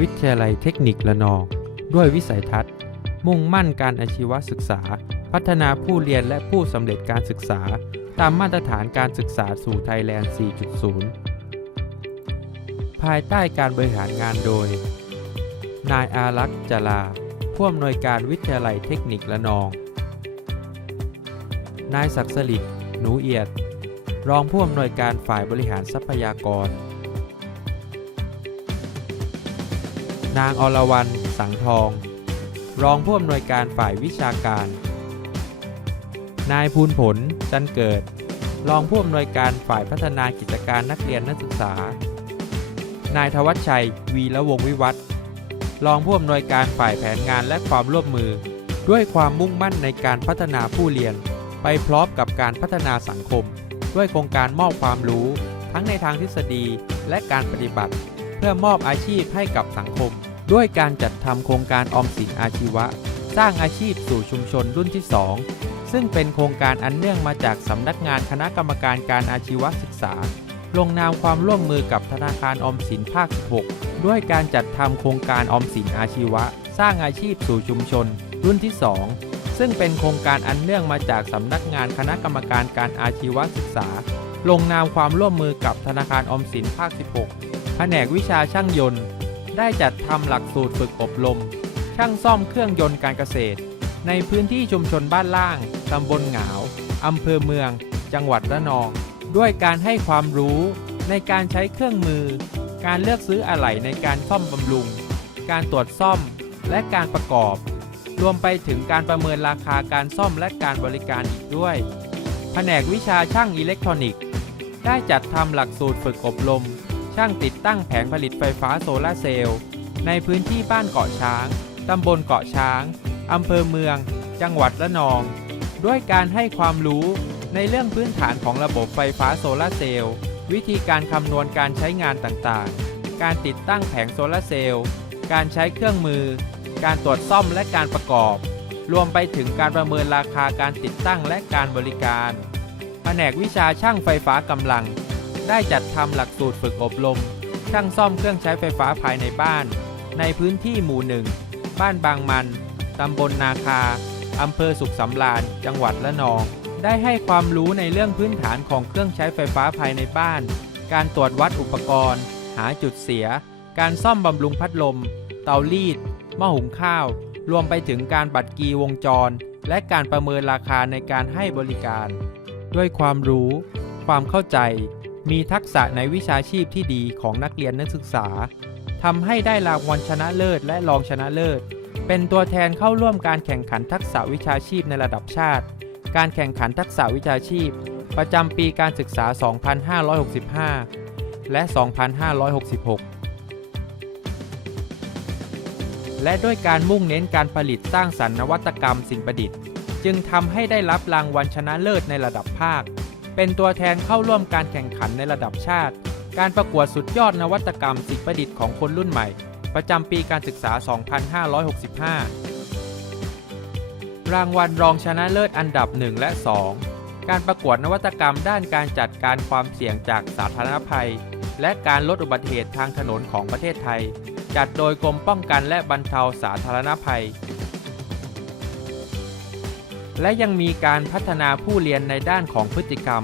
วิทยาลัยเทคนิคละนอง ด้วยวิสัยทัศน์ มุ่งมั่นการอาชีวศึกษา พัฒนาผู้เรียนและผู้สำเร็จการศึกษา ตามมาตรฐานการศึกษาสู่ไทยแลนด์ 4.0 ภายใต้การบริหารงานโดย นายอารักษ์จลาผู้อำนวยการวิทยาลัยเทคนิคละนอง นายศักดิ์สลิดหนูเอียด รองผู้อำนวยการฝ่ายบริหารทรัพยากร นางอรวรรณสังทอง รองผู้อำนวยการฝ่ายวิชาการ นายภูลผล จันเกิด รองผู้อำนวยการฝ่ายพัฒนากิจการนักเรียนนักศึกษา นายทวัชชัย วีระวงวิวัฒนรองผู้อำนวยการฝ่ายแผนงานและความร่วมมือ ด้วยความมุ่งมั่นในการพัฒนาผู้เรียน ไปพร้อมกับการพัฒนาสังคม ด้วยโครงการมอบความรู้ ทั้งในทางทฤษฎีและการปฏิบัติ เพื่อมอบอาชีพให้กับสังคม ด้วยการจัดทำโครงการออมสินอาชีวะ สร้างอาชีพสู่ชุมชนรุ่นที่ 2 ซึ่งเป็นโครงการอันเนื่องมาจากสำนักงานคณะกรรมการการอาชีวศึกษา ลงนามความร่วมมือกับธนาคารออมสินภาค 16 ด้วยการจัดทำโครงการออมสินอาชีวะ สร้างอาชีพสู่ชุมชน รุ่นที่ 2 ซึ่งเป็นโครงการอันเนื่องมาจากสำนักงานคณะกรรมการการอาชีวศึกษา ลงนามความร่วมมือกับธนาคารออมสินภาค 16 แผนกวิชาช่างยนต์ ได้จัดทำหลักสูตรฝึกอบรม ช่างซ่อมเครื่องยนต์การเกษตร ในพื้นที่ชุมชนบ้านล่าง ตำบลหงาว อำเภอเมือง จังหวัดระนอง ด้วยการให้ความรู้ในการใช้เครื่องมือ การเลือกซื้ออะไหล่ในการซ่อมบำรุง การตรวจซ่อมและการประกอบ รวมไปถึงการประเมินราคาการซ่อมและการบริการอีกด้วย แผนกวิชาช่างอิเล็กทรอนิกส์ ได้จัดทำหลักสูตรฝึกอบรม ช่างติดตั้งแผงผลิตไฟฟ้าโซลาเซลล์ ในพื้นที่บ้านเกาะช้าง ตำบลเกาะช้าง อำเภอเมือง จังหวัดระนอง ด้วยการให้ความรู้ในเรื่องพื้นฐานของระบบไฟฟ้าโซลาเซลล์ วิธีการคำนวณการใช้งานต่างๆ การติดตั้งแผงโซลาเซลล์ การใช้เครื่องมือ การตรวจซ่อมและการประกอบ รวมไปถึงการประเมินราคาการติดตั้งและการบริการ แผนกวิชาช่างไฟฟ้ากำลัง ได้จัดทำหลักสูตรฝึกอบรม ช่างซ่อมเครื่องใช้ไฟฟ้าภายในบ้าน ในพื้นที่หมู่หนึ่ง บ้านบางมัน ตำบลนาคา อำเภอสุขสำราญ จังหวัดละนอง ได้ให้ความรู้ในเรื่องพื้นฐานของเครื่องใช้ไฟฟ้าภายในบ้าน การตรวจวัดอุปกรณ์ หาจุดเสีย การซ่อมบำรุงพัดลม เตารีด หม้อหุงข้าว รวมไปถึงการบัตรกีวงจร และการประเมินราคาในการให้บริการ ด้วยความรู้ ความเข้าใจ มีทักษะในวิชาชีพที่ดีของนักเรียนนักศึกษาทำให้ได้รางวัลชนะเลิศและรองชนะเลิศ เป็นตัวแทนเข้าร่วมการแข่งขันทักษะวิชาชีพในระดับชาติ การแข่งขันทักษะวิชาชีพ ประจำปีการศึกษา 2565 และ 2566 และด้วยการมุ่งเน้นการผลิตสร้างสรรค์นวัตกรรมสิ่งประดิษฐ์ จึงทำให้ได้รับรางวัลชนะเลิศในระดับภาค เป็นตัวแทนเข้าร่วมการแข่งขันในระดับชาติ การประกวดสุดยอดนวัตกรรมสิ่งประดิษฐ์ของคนรุ่นใหม่ ประจำปีการศึกษา 2565 รางวัลรองชนะเลิศอันดับ 1 และ 2 การประกวดนวัตกรรมด้านการจัดการความเสี่ยงจากสาธารณภัย และการลดอุบัติเหตุทางถนนของประเทศไทย จัดโดยกรมป้องกันและบรรเทาสาธารณภัย และยังมีการพัฒนาผู้เรียนในด้านของพฤติกรรม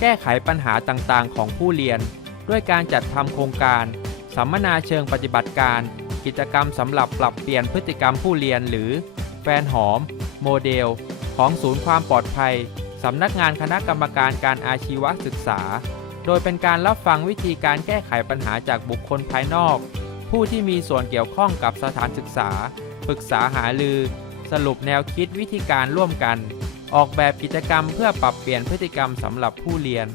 แก้ไขปัญหาต่างๆ ของผู้เรียน ด้วยการจัดทำโครงการ สัมมนาเชิงปฏิบัติการ กิจกรรมสำหรับปรับเปลี่ยนพฤติกรรมผู้เรียนหรือ แฟนหอม โมเดล ของศูนย์ความปลอดภัยสำนักงานคณะกรรมการการอาชีวศึกษา โดยเป็นการรับฟังวิธีการแก้ไขปัญหาจากบุคคลภายนอก ผู้ที่มีส่วนเกี่ยวข้องกับสถานศึกษา ปรึกษาหารือ สรุปแนวคิดวิธีการร่วมกัน ออกแบบกิจกรรมเพื่อปรับเปลี่ยนพฤติกรรมสำหรับผู้เรียน